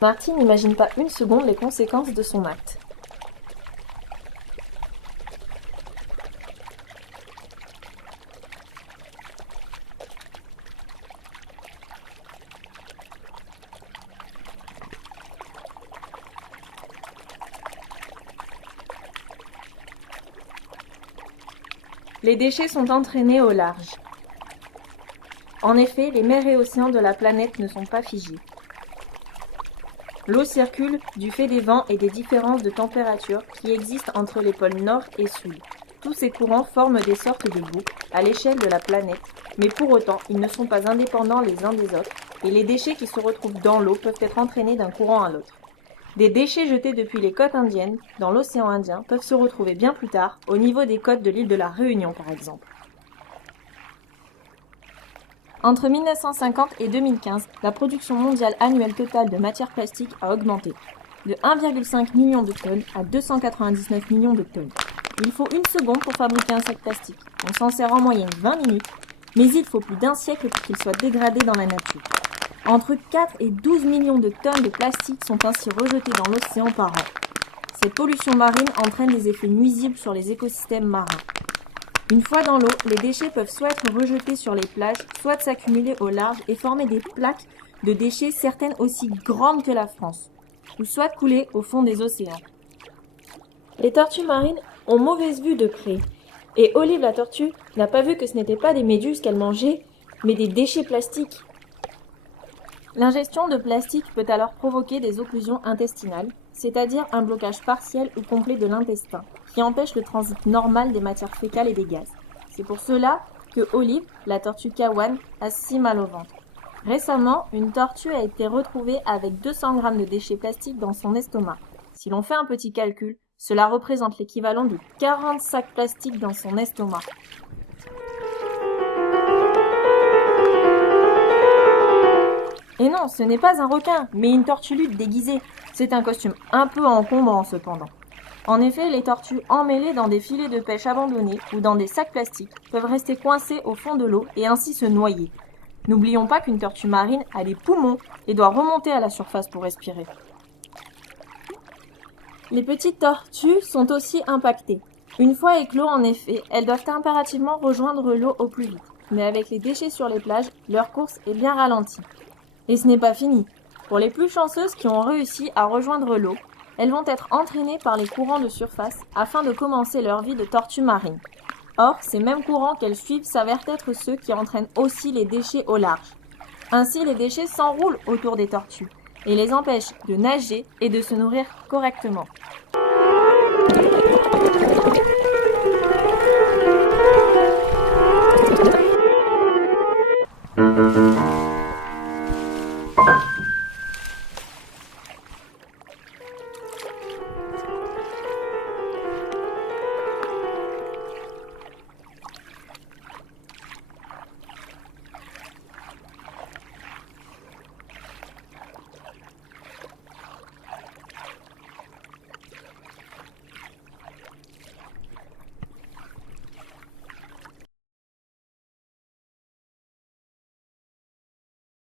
Marty n'imagine pas une seconde les conséquences de son acte. Les déchets sont entraînés au large. En effet, les mers et océans de la planète ne sont pas figés. L'eau circule du fait des vents et des différences de température qui existent entre les pôles nord et sud. Tous ces courants forment des sortes de boucles à l'échelle de la planète, mais pour autant, ils ne sont pas indépendants les uns des autres, et les déchets qui se retrouvent dans l'eau peuvent être entraînés d'un courant à l'autre. Des déchets jetés depuis les côtes indiennes, dans l'océan Indien, peuvent se retrouver bien plus tard, au niveau des côtes de l'île de la Réunion par exemple. Entre 1950 et 2015, la production mondiale annuelle totale de matière plastique a augmenté, de 1,5 million de tonnes à 299 millions de tonnes. Il faut une seconde pour fabriquer un sac plastique. On s'en sert en moyenne 20 minutes, mais il faut plus d'un siècle pour qu'il soit dégradé dans la nature. Entre 4 et 12 millions de tonnes de plastique sont ainsi rejetées dans l'océan par an. Cette pollution marine entraîne des effets nuisibles sur les écosystèmes marins. Une fois dans l'eau, les déchets peuvent soit être rejetés sur les plages, soit s'accumuler au large et former des plaques de déchets certaines aussi grandes que la France, ou soit couler au fond des océans. Les tortues marines ont mauvaise vue de près, et Olive la tortue n'a pas vu que ce n'étaient pas des méduses qu'elle mangeait, mais des déchets plastiques. L'ingestion de plastique peut alors provoquer des occlusions intestinales, c'est-à-dire un blocage partiel ou complet de l'intestin, qui empêche le transit normal des matières fécales et des gaz. C'est pour cela que Olive, la tortue Kawan, a si mal au ventre. Récemment, une tortue a été retrouvée avec 200 grammes de déchets plastiques dans son estomac. Si l'on fait un petit calcul, cela représente l'équivalent de 40 sacs plastiques dans son estomac. Et non, ce n'est pas un requin, mais une tortue lutte déguisée. C'est un costume un peu encombrant cependant. En effet, les tortues emmêlées dans des filets de pêche abandonnés ou dans des sacs plastiques peuvent rester coincées au fond de l'eau et ainsi se noyer. N'oublions pas qu'une tortue marine a des poumons et doit remonter à la surface pour respirer. Les petites tortues sont aussi impactées. Une fois éclos, en effet, elles doivent impérativement rejoindre l'eau au plus vite. Mais avec les déchets sur les plages, leur course est bien ralentie. Et ce n'est pas fini. Pour les plus chanceuses qui ont réussi à rejoindre l'eau, elles vont être entraînées par les courants de surface afin de commencer leur vie de tortue marine. Or, ces mêmes courants qu'elles suivent s'avèrent être ceux qui entraînent aussi les déchets au large. Ainsi, les déchets s'enroulent autour des tortues et les empêchent de nager et de se nourrir correctement.